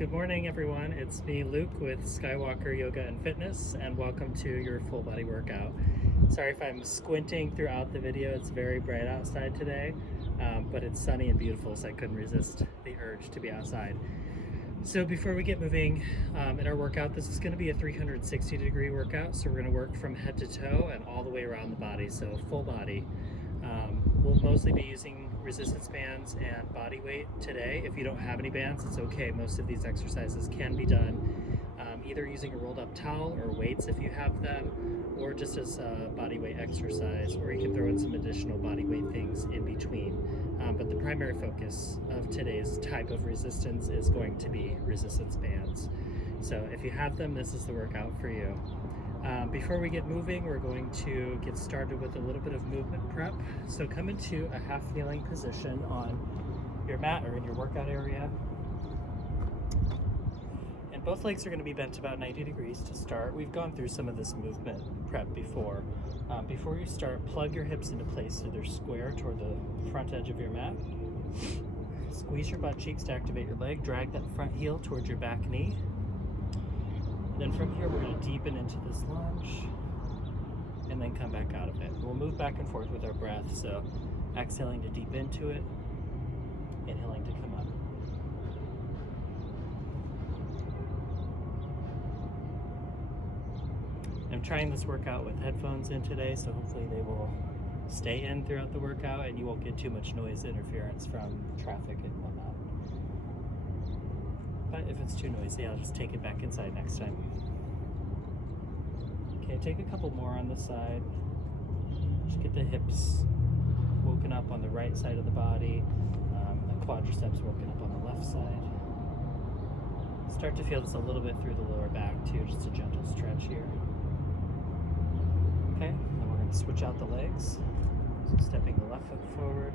Good morning, everyone. It's me, Luke, with Skywalker Yoga and Fitness, and welcome to your full body workout. Sorry if I'm squinting throughout the video. It's very bright outside today, but it's sunny and beautiful, so I couldn't resist the urge to be outside. So before we get moving in our workout, this is going to be a 360-degree workout. So we're going to work from head to toe and all the way around the body, so full body. We'll mostly be using resistance bands and body weight today. If you don't have any bands, it's okay. Most of these exercises can be done either using a rolled up towel or weights if you have them, or just as a body weight exercise, or you can throw in some additional body weight things in between. But the primary focus of today's type of resistance is going to be resistance bands. So if you have them, this is the workout for you. Before we get moving, we're going to get started with a little bit of movement prep. So come into a half kneeling position on your mat or in your workout area. And both legs are going to be bent about 90 degrees to start. We've gone through some of this movement prep before. Before you start, plug your hips into place so they're square toward the front edge of your mat. Squeeze your butt cheeks to activate your leg. Drag that front heel towards your back knee. Then from here, we're going to deepen into this lunge and then come back out of it. We'll move back and forth with our breath. So exhaling to deep into it, inhaling to come up. I'm trying this workout with headphones in today, so hopefully they will stay in throughout the workout and you won't get too much noise interference from traffic and whatnot. But if it's too noisy, I'll just take it back inside next time. Okay, take a couple more on the side. Just get the hips woken up on the right side of the body, the quadriceps woken up on the left side. Start to feel this a little bit through the lower back too, just a gentle stretch here. Okay, then we're going to switch out the legs. So stepping the left foot forward.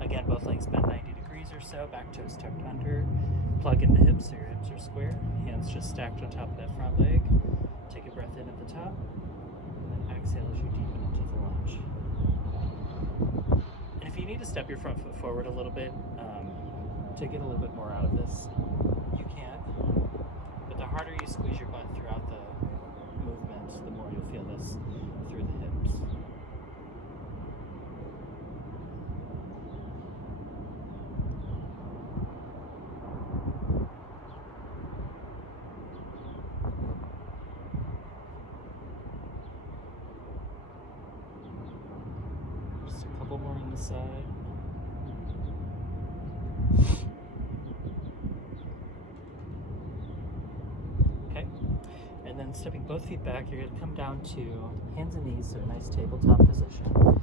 Again, both legs bend 90 degrees or so, back toes tucked under. Plug in the hips so your hips are square. Hands just stacked on top of that front leg. Take a breath in at the top. And then exhale as you deepen into the lunge. And if you need to step your front foot forward a little bit to get a little bit more out of this, you can. But the harder you squeeze your butt throughout the movement, the more you'll feel this through the hips. Just a couple more on the side. Okay. And then stepping both feet back, you're going to come down to hands and knees, so a nice tabletop position.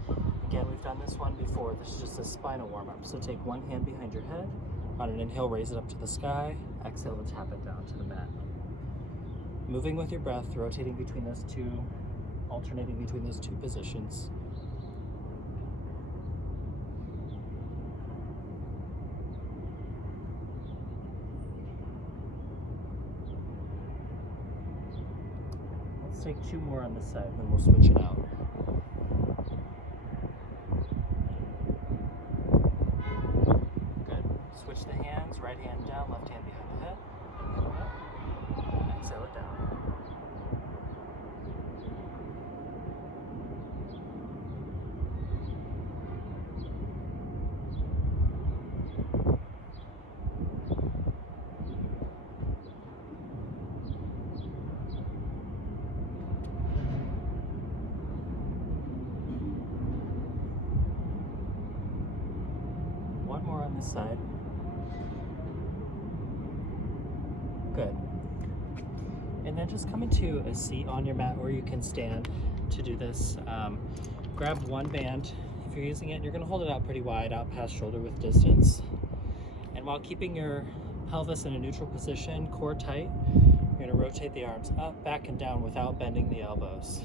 Again, we've done this one before. This is just a spinal warm-up. So take one hand behind your head. On an inhale, raise it up to the sky. Exhale to tap it down to the mat. Moving with your breath, rotating between those two, alternating between those two positions. Take two more on this side, then we'll switch it out. Good. Switch the hands, right hand down, left hand behind the head. And exhale it down. One more on this side. Good. And then just come into a seat on your mat, or you can stand to do this. Grab one band. If you're using it, you're going to hold it out pretty wide, out past shoulder width distance. And while keeping your pelvis in a neutral position, core tight, you're going to rotate the arms up, back, and down without bending the elbows.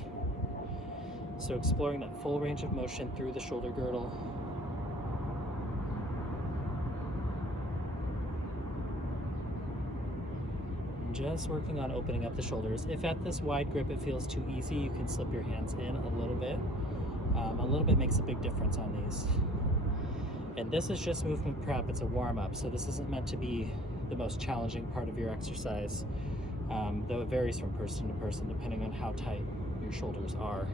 So exploring that full range of motion through the shoulder girdle. Just working on opening up the shoulders. If at this wide grip it feels too easy, you can slip your hands in a little bit. A little bit makes a big difference on these. And this is just movement prep, it's a warm-up, so this isn't meant to be the most challenging part of your exercise, though it varies from person to person depending on how tight your shoulders are.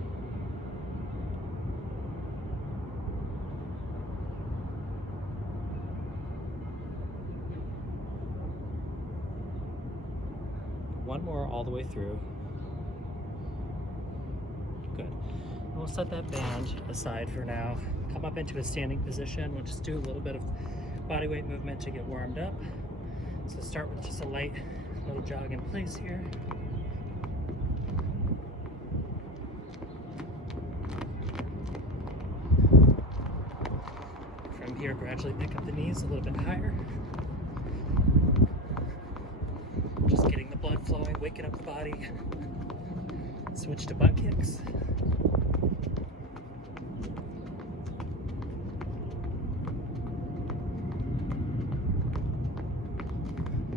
One more all the way through. Good. We'll set that band aside for now. Come up into a standing position. We'll just do a little bit of body weight movement to get warmed up. So start with just a light little jog in place here. From here, gradually pick up the knees a little bit higher. Just getting the blood flowing, waking up the body. Switch to butt kicks.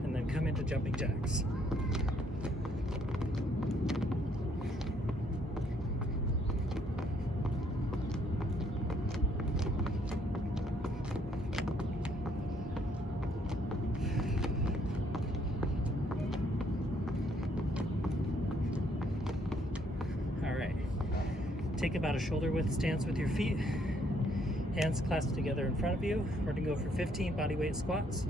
And then come into jumping jacks. Take about a shoulder width stance with your feet, hands clasped together in front of you. We're gonna go for 15 bodyweight squats,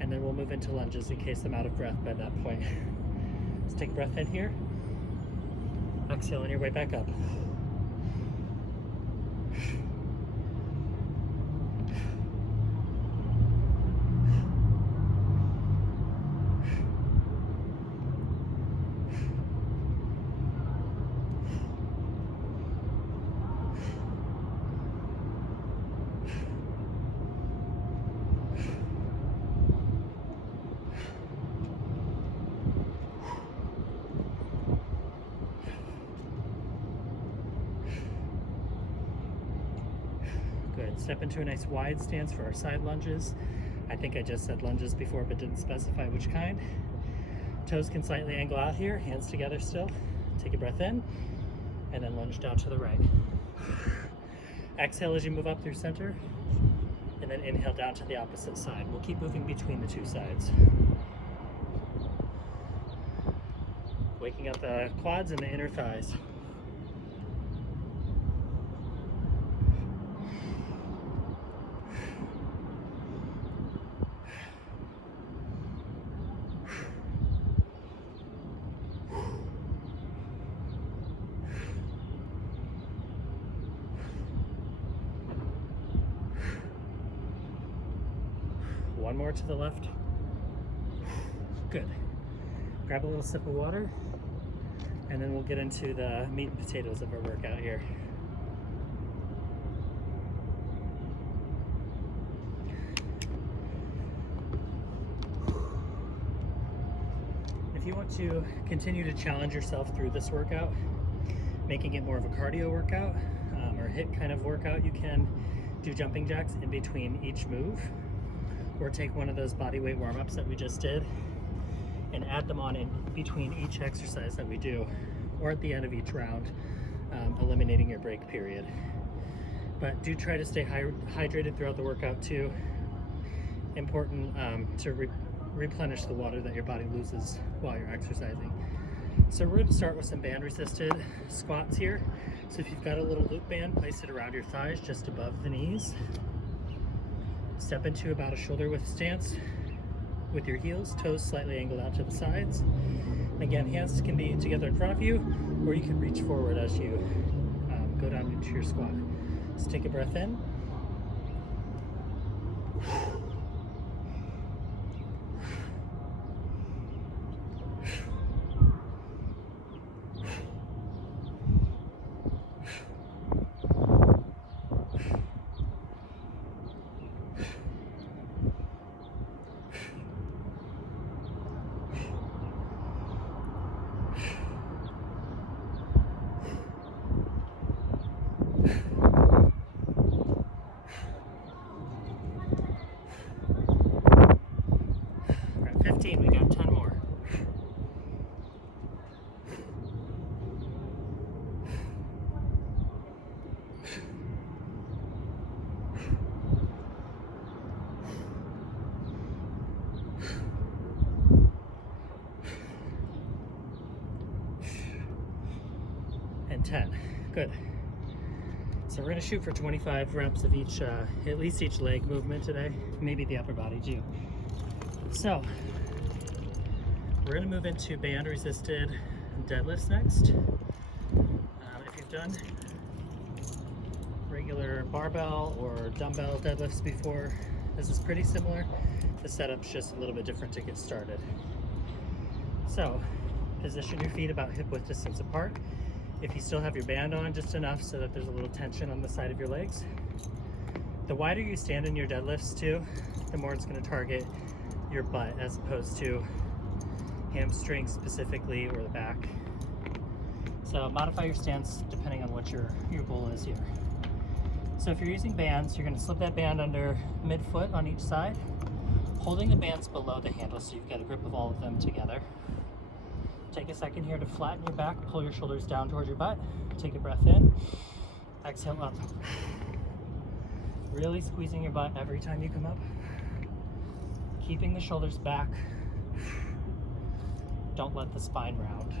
and then we'll move into lunges in case I'm out of breath by that point. Let's take a breath in here. Exhale on your way back up. Good. Step into a nice wide stance for our side lunges. I think I just said lunges before but didn't specify which kind. Toes can slightly angle out here, hands together still. Take a breath in, and then lunge down to the right. Exhale as you move up through center, and then inhale down to the opposite side. We'll keep moving between the two sides. Waking up the quads and the inner thighs. One more to the left. Good. Grab a little sip of water, and then we'll get into the meat and potatoes of our workout here. If you want to continue to challenge yourself through this workout, making it more of a cardio workout or HIIT kind of workout, you can do jumping jacks in between each move, or take one of those body weight warm-ups that we just did and add them on in between each exercise that we do, or at the end of each round, eliminating your break period. But do try to stay hydrated throughout the workout too. Important to replenish the water that your body loses while you're exercising. So we're going to start with some band resisted squats here. So if you've got a little loop band, place it around your thighs just above the knees. Step into about a shoulder width stance with your heels, toes slightly angled out to the sides. Again, hands can be together in front of you, or you can reach forward as you go down into your squat. So take a breath in. We're at 15, we got 10 more. 10. Good. So we're gonna shoot for 25 reps of each, at least each leg movement today, maybe the upper body too. So we're gonna move into band resisted deadlifts next. If you've done regular barbell or dumbbell deadlifts before, this is pretty similar. The setup's just a little bit different to get started. So position your feet about hip width distance apart. If you still have your band on, just enough so that there's a little tension on the side of your legs. The wider you stand in your deadlifts too, the more it's going to target your butt as opposed to hamstrings specifically or the back. So modify your stance depending on what your goal is here. So if you're using bands, you're going to slip that band under midfoot on each side, holding the bands below the handle so you've got a grip of all of them together. Take a second here to flatten your back, pull your shoulders down towards your butt. Take a breath in, exhale up. Really squeezing your butt every time you come up. Keeping the shoulders back. Don't let the spine round.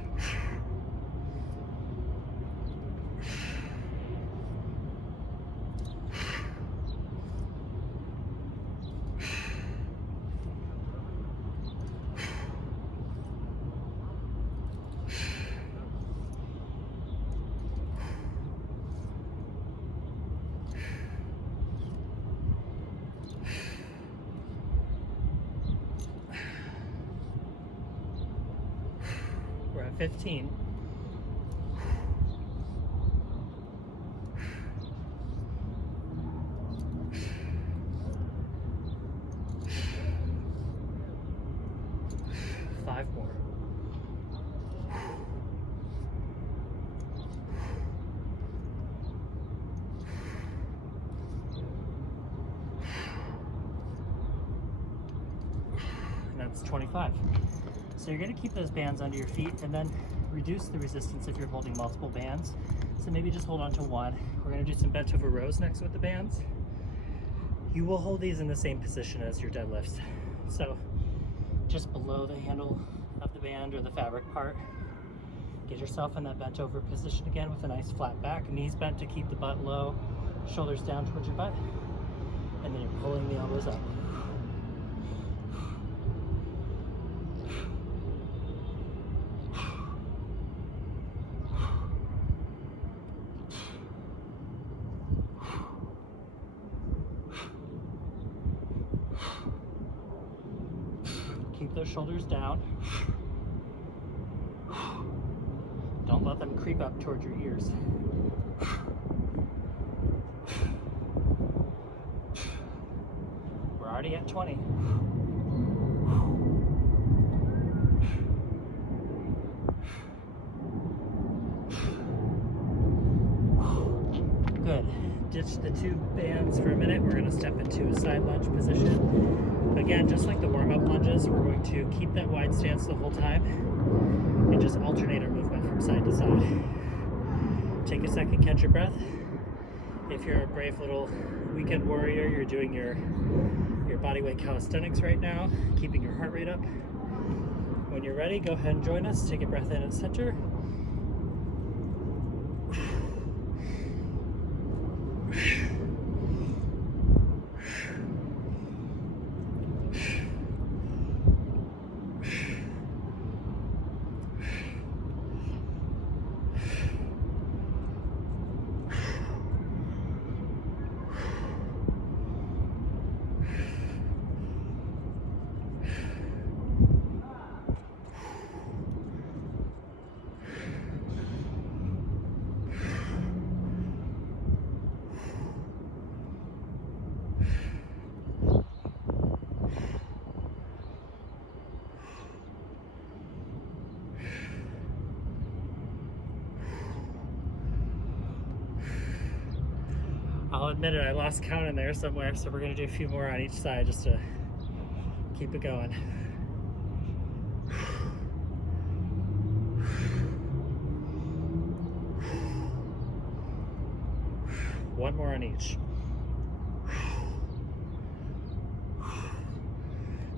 We're at 15. Five more. And that's 25. So you're going to keep those bands under your feet and then reduce the resistance if you're holding multiple bands. So maybe just hold on to one. We're going to do some bent over rows next with the bands. You will hold these in the same position as your deadlifts. So just below the handle of the band or the fabric part, get yourself in that bent over position again with a nice flat back, knees bent to keep the butt low, shoulders down towards your butt, and then you're pulling the elbows up. Keep those shoulders down. Don't let them creep up towards your ears. We're already at 20. Good. Ditch the two bands for a minute. We're going to step into a side lunge position. Again, just like the warm-up lunges, we're going to keep that wide stance the whole time and just alternate our movement from side to side. Take a second, catch your breath. If you're a brave little weekend warrior, you're doing your bodyweight calisthenics right now, keeping your heart rate up. When you're ready, go ahead and join us. Take a breath in at center. I'll admit it, I lost count in there somewhere, so we're going to do a few more on each side just to keep it going. One more on each.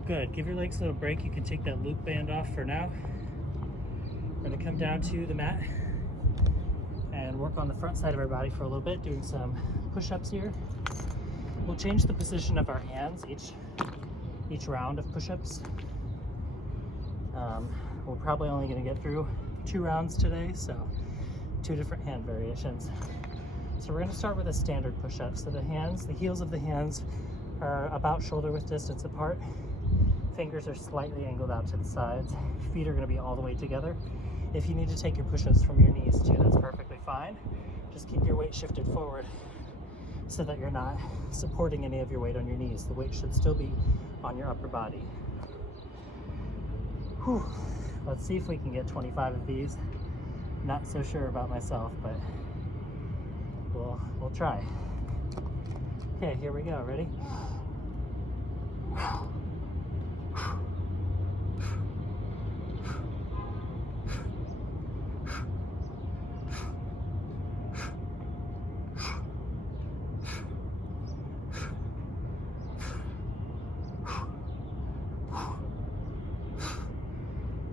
Good. Give your legs a little break. You can take that loop band off for now. We're going to come down to the mat and and work on the front side of our body for a little bit, doing some push-ups here. We'll change the position of our hands each round of push-ups. We're probably only going to get through 2 rounds today, so 2 different hand variations. So we're going to start with a standard push-up. So the heels of the hands are about shoulder width distance apart. Fingers are slightly angled out to the sides. Feet are going to be all the way together. If you need to take your push-ups from your knees too, that's perfectly fine. Just keep your weight shifted forward so that you're not supporting any of your weight on your knees. The weight should still be on your upper body. Whew. Let's see if we can get 25 of these. Not so sure about myself, but we'll try. Okay, here we go. Ready?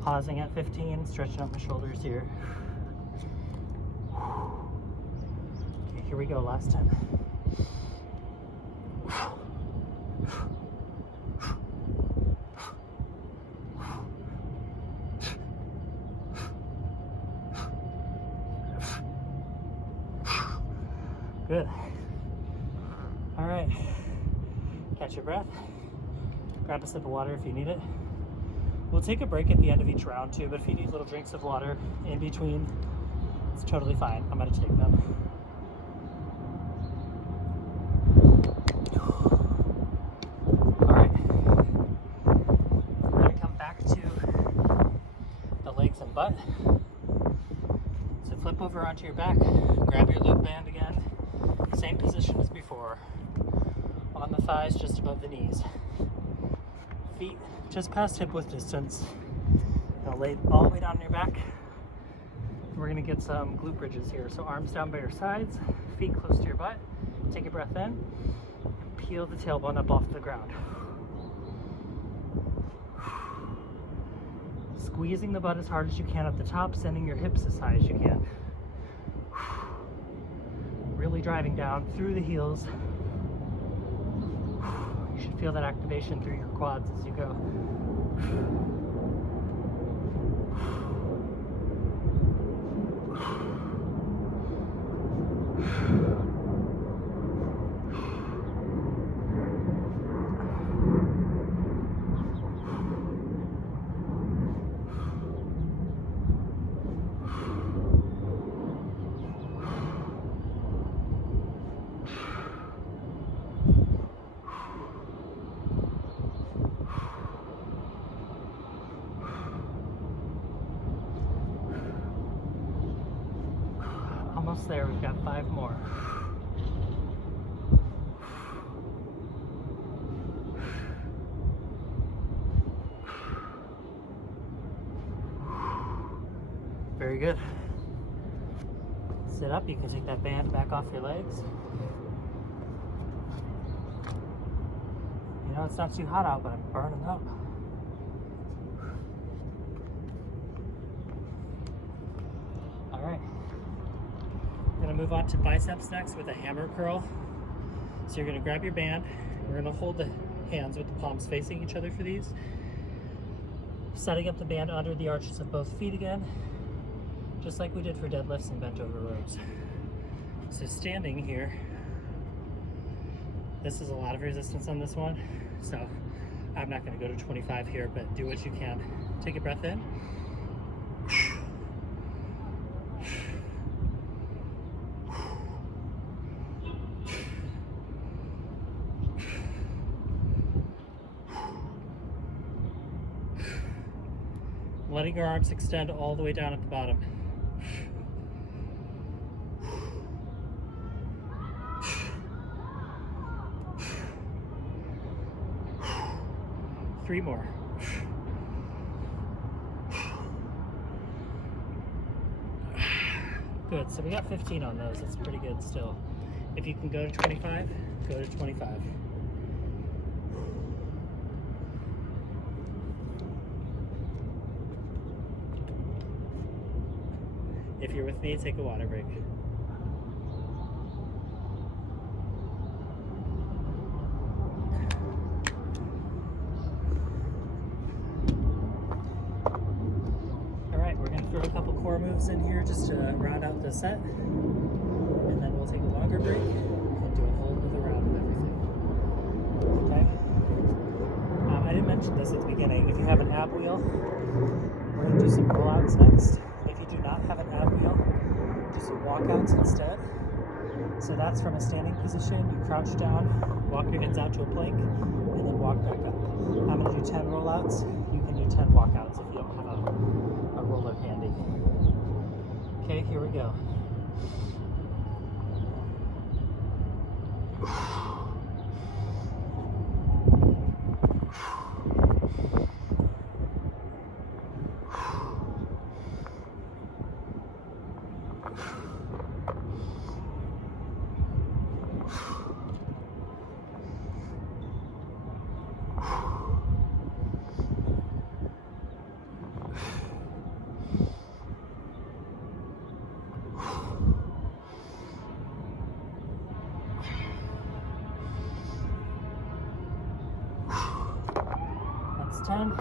Pausing at 15, stretching up my shoulders here. Okay, here we go, last 10. Good. All right, catch your breath. Grab a sip of water if you need it. We'll take a break at the end of each round too, but if you need little drinks of water in between, it's totally fine. I'm gonna take them. All right, we're gonna come back to the legs and butt. So flip over onto your back, grab your loop band again, same position as before, on the thighs just above the knees. Feet just past hip width distance. Now lay all the way down on your back. We're gonna get some glute bridges here. So arms down by your sides, feet close to your butt. Take a breath in, and peel the tailbone up off the ground. Squeezing the butt as hard as you can at the top, sending your hips as high as you can. Really driving down through the heels. You should feel that activation through your quads as you go. Almost there, we've got 5 more. Very good. Sit up, you can take that band back off your legs. You know, it's not too hot out, but I'm burning up. All right. We're gonna move on to biceps next with a hammer curl. So you're gonna grab your band. We're gonna hold the hands with the palms facing each other for these. Setting up the band under the arches of both feet again, just like we did for deadlifts and bent over rows. So standing here, this is a lot of resistance on this one. So I'm not gonna go to 25 here, but do what you can. Take a breath in. Letting your arms extend all the way down at the bottom. 3 more. Good, so we got 15 on those. That's pretty good still. If you can go to 25, go to 25. If you're with me, take a water break. moves in here just to round out the set, and then we'll take a longer break and do a whole other round of everything. Okay? I didn't mention this at the beginning. If you have an ab wheel, we're going to do some rollouts next. If you do not have an ab wheel, do some walkouts instead. So that's from a standing position. You crouch down, walk your hands out to a plank, and then walk back up. I'm going to do 10 rollouts. You can do 10 walkouts if you don't have a roller handy. Okay, here we go. That's 10.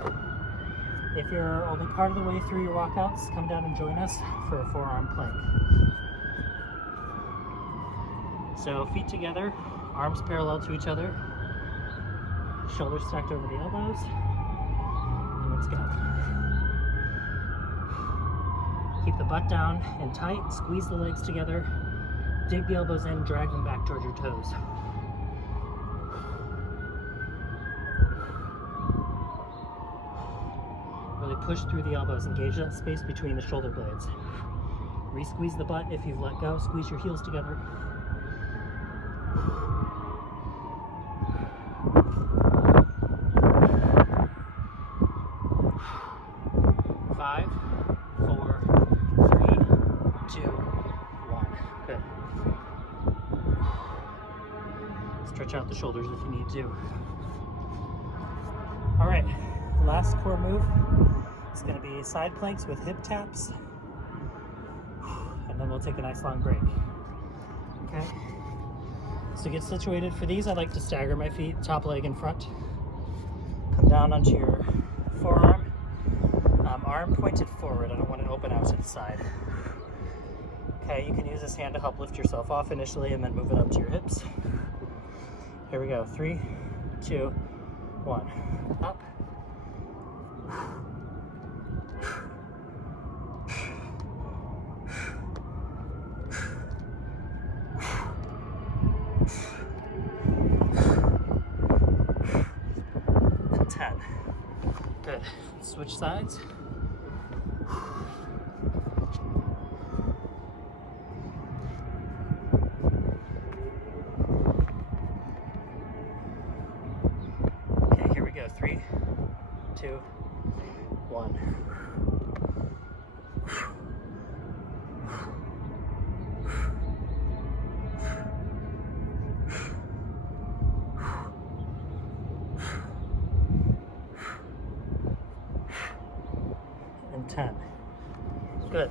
If you're only part of the way through your walkouts, come down and join us for a forearm plank. So feet together, arms parallel to each other, shoulders stacked over the elbows, and let's go. Keep the butt down and tight, squeeze the legs together, dig the elbows in, drag them back towards your toes. Really push through the elbows, engage that space between the shoulder blades. Re-squeeze the butt if you've let go, squeeze your heels together. Five, four, three, two, one. Good. Stretch out the shoulders if you need to. All right, last core move is going to be side planks with hip taps, and then we'll take a nice long break. Okay. So to get situated for these, I like to stagger my feet, top leg in front. Come down onto your forearm. Arm pointed forward. I don't want it open out to the side. Okay, you can use this hand to help lift yourself off initially and then move it up to your hips. Here we go. 3, 2, 1. Up. And 10. Good. Switch sides. Okay, here we go. 3, 2, 1. And 10. Good.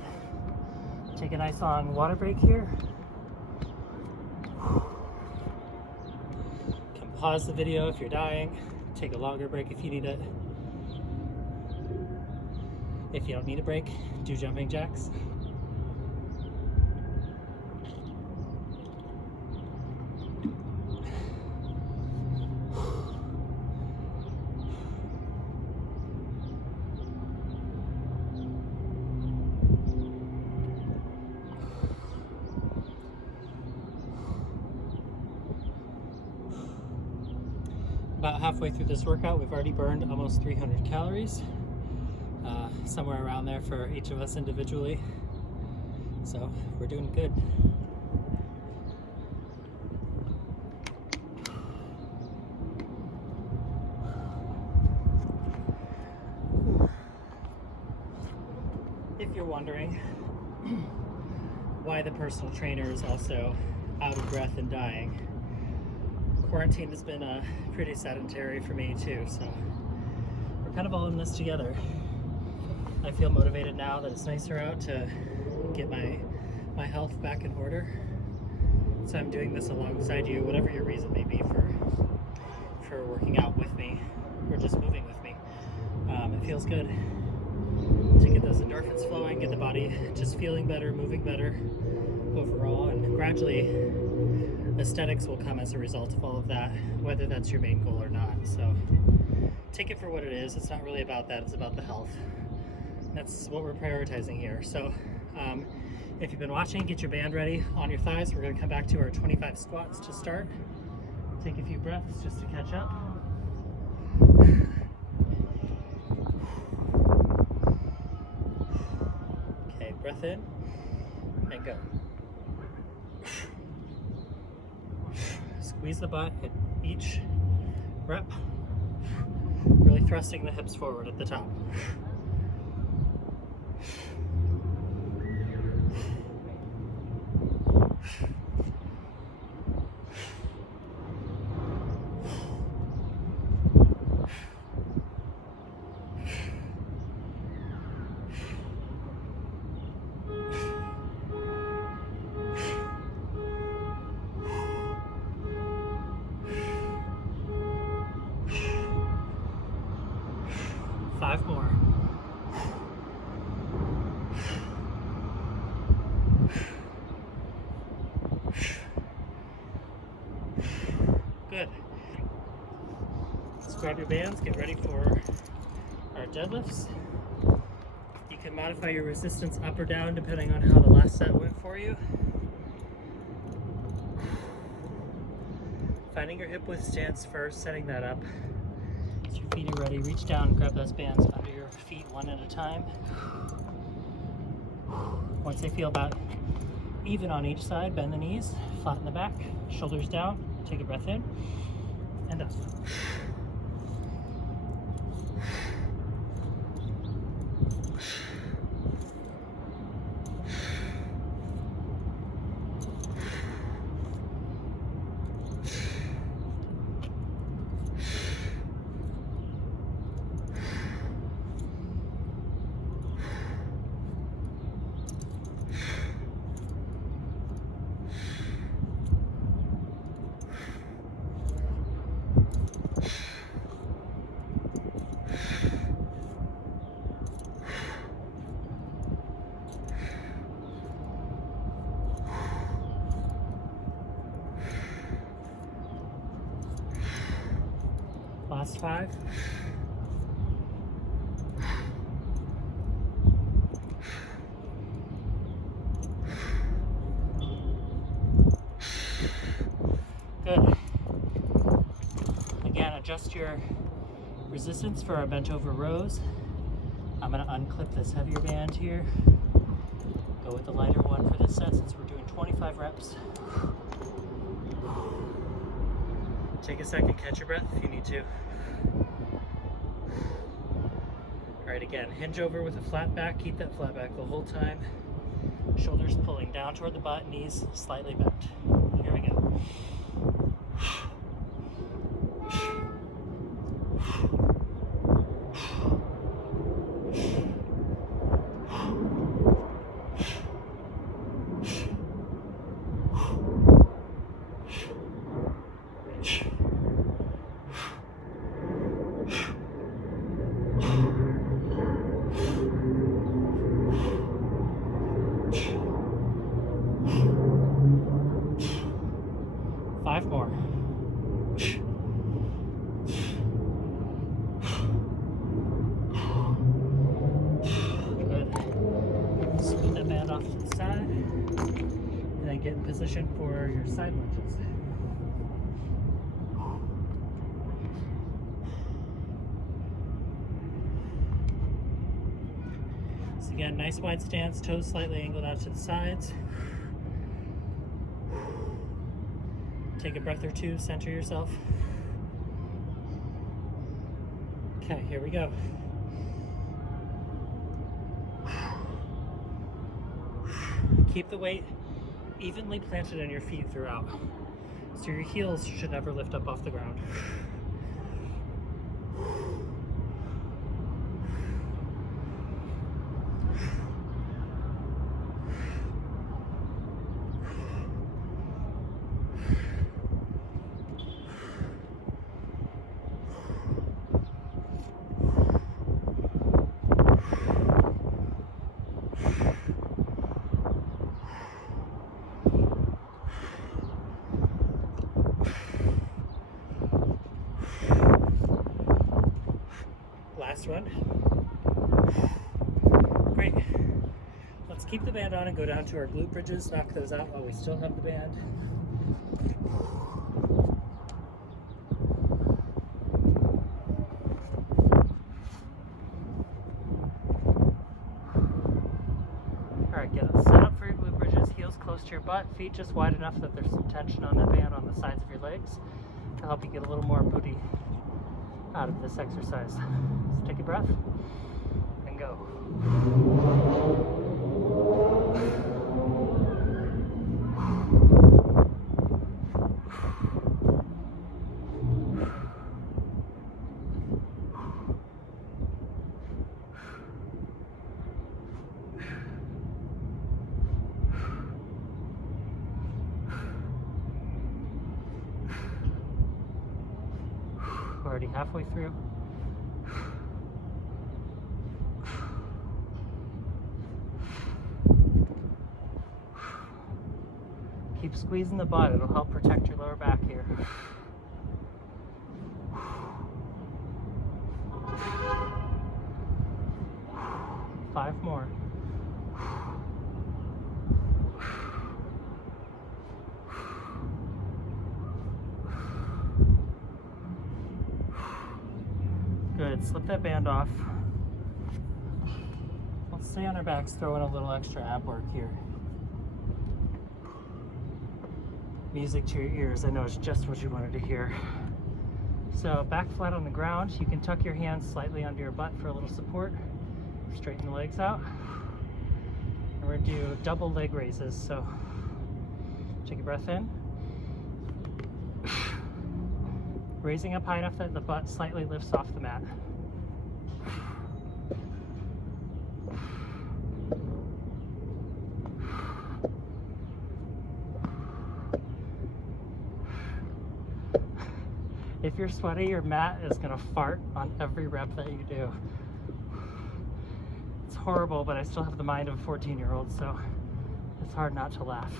Take a nice long water break here. You can pause the video if you're dying. Take a longer break if you need it. If you don't need a break, do jumping jacks. About halfway through this workout, we've already burned almost 300 calories. Somewhere around there for each of us individually. So we're doing good. If you're wondering why the personal trainer is also out of breath and dying, quarantine has been pretty sedentary for me too, so we're kind of all in this together. I feel motivated now that it's nicer out to get my health back in order. So I'm doing this alongside you, whatever your reason may be for working out with me or just moving with me. It feels good to get those endorphins flowing, get the body just feeling better, moving better overall, and gradually aesthetics will come as a result of all of that, whether that's your main goal or not. So take it for what it is. It's not really about that, it's about the health. That's what we're prioritizing here. So if you've been watching, get your band ready on your thighs. We're going to come back to our 25 squats to start. Take a few breaths just to catch up. Okay, breath in and go. Squeeze the butt at each rep, really thrusting the hips forward at the top. Five more. Good. Let's grab your bands, get ready for our deadlifts. You can modify your resistance up or down depending on how the last set went for you. Finding your hip width stance first, setting that up. As your feet are ready, reach down and grab those bands under your feet one at a time. Once they feel about even on each side, bend the knees, flatten the back, shoulders down, take a breath in, and up. Last 5. Good. Again, adjust your resistance for our bent over rows. I'm going to unclip this heavier band here. Go with the lighter one for this set since we're doing 25 reps. Take a second, catch your breath if you need to. Alright, again, hinge over with a flat back. Keep that flat back the whole time. Shoulders pulling down toward the butt, knees slightly bent. Here we go. 5 more. Good. Scoot that band off to the side, and then get in position for your side lunges. So again, nice wide stance, toes slightly angled out to the sides. Take a breath or two, center yourself. Okay, here we go. Keep the weight evenly planted on your feet throughout, so your heels should never lift up off the ground. Last one. Great. Let's keep the band on and go down to our glute bridges, knock those out while we still have the band. Alright, get it set up for your glute bridges, heels close to your butt, feet just wide enough that there's some tension on the band on the sides of your legs to help you get a little more booty out of this exercise. So take a breath and go. We're already halfway through. Keep squeezing the butt, it'll help protect your lower back here. 5 more. Good, slip that band off. Let's stay on our backs, throw in a little extra ab work here. Music to your ears, I know it's just what you wanted to hear. So back flat on the ground, you can tuck your hands slightly under your butt for a little support. Straighten the legs out. And we're gonna do double leg raises, so take a breath in. Raising up high enough that the butt slightly lifts off the mat. If you're sweaty, your mat is gonna fart on every rep that you do. It's horrible, but I still have the mind of a 14-year-old, so it's hard not to laugh.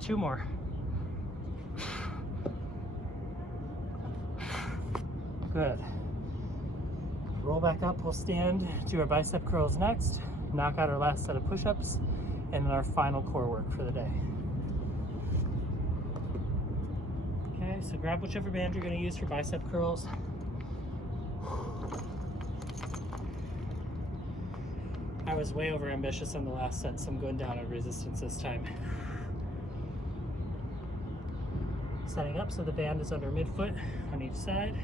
2 more. Good. Roll back up, we'll stand, do our bicep curls next, knock out our last set of push-ups, and then our final core work for the day. Okay, so grab whichever band you're going to use for bicep curls. I was way over ambitious on the last set, so I'm going down on resistance this time. Setting up so the band is under midfoot on each side.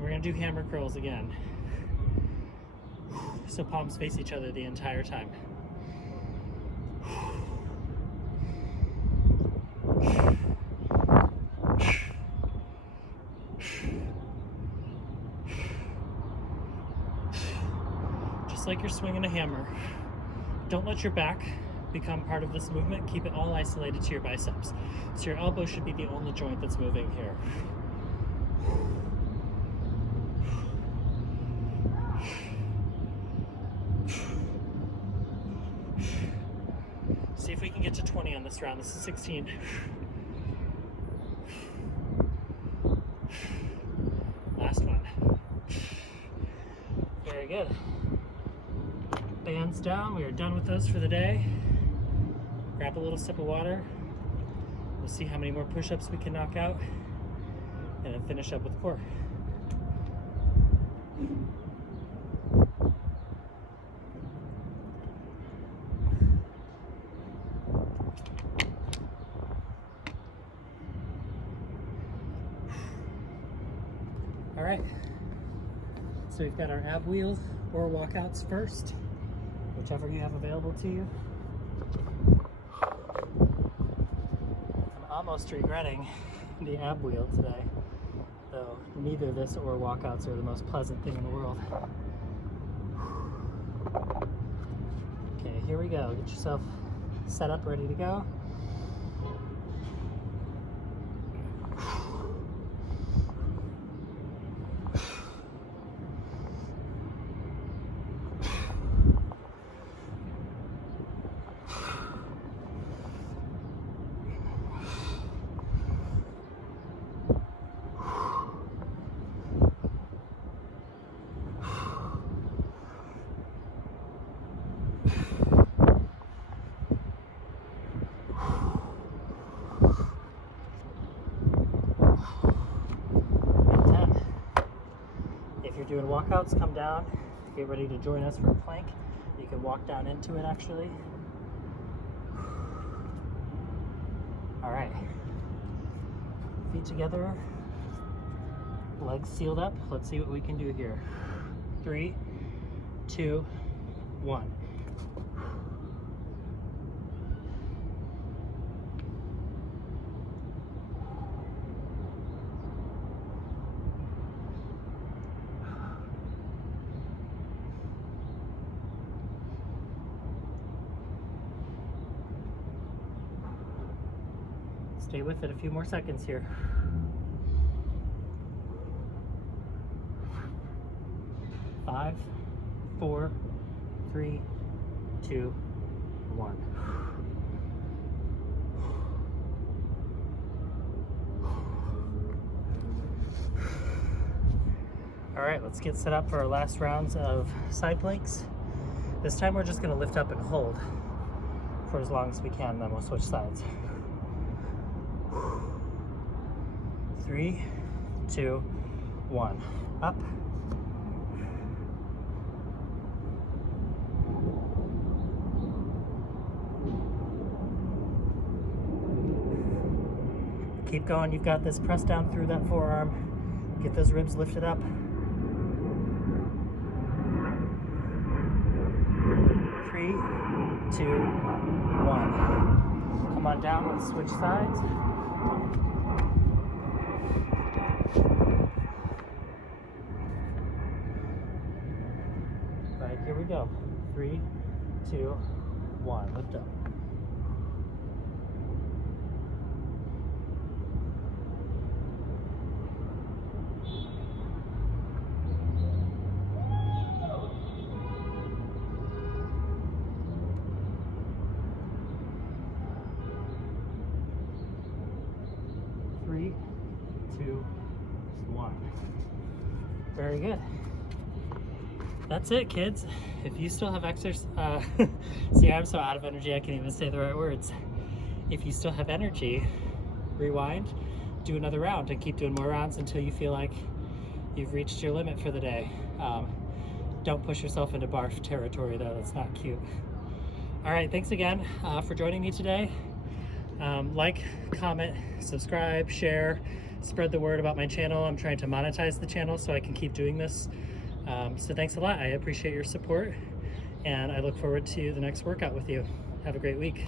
We're going to do hammer curls again. So palms face each other the entire time. Just like you're swinging a hammer. Don't let your back become part of this movement. Keep it all isolated to your biceps. So your elbow should be the only joint that's moving here. See if we can get to 20 on this round. This is 16. Last one. Very good. Bands down. We are done with those for the day. Grab a little sip of water. We'll see how many more push-ups we can knock out, and then finish up with core. All right, so we've got our ab wheel or walkouts first, whichever you have available to you. I'm almost regretting the ab wheel today, though neither this or walkouts are the most pleasant thing in the world. Okay, here we go. Get yourself set up, ready to go. doing walkouts, come down, get ready to join us for a plank. You can walk down into it actually. All right, feet together, legs sealed up. Let's see what we can do here. 3, 2, 1. Stay with it a few more seconds here. 5, 4, 3, 2, 1. All right, let's get set up for our last rounds of side planks. This time we're just gonna lift up and hold for as long as we can, then we'll switch sides. 3, 2, 1. Up. Keep going, you've got this. Press down through that forearm. Get those ribs lifted up. 3, 2, 1. Come on down, let's switch sides. Right, here we go. 3, 2, 1. Lift up. Three, 2, 1. Very good. That's it, kids. If you still have exercise, see, I'm so out of energy I can't even say the right words. If you still have energy, rewind, do another round, and keep doing more rounds until you feel like you've reached your limit for the day. Don't push yourself into barf territory though, that's not cute. All right, thanks again for joining me today. Like, comment, subscribe, share, spread the word about my channel. I'm trying to monetize the channel so I can keep doing this. So thanks a lot. I appreciate your support, and I look forward to the next workout with you. Have a great week.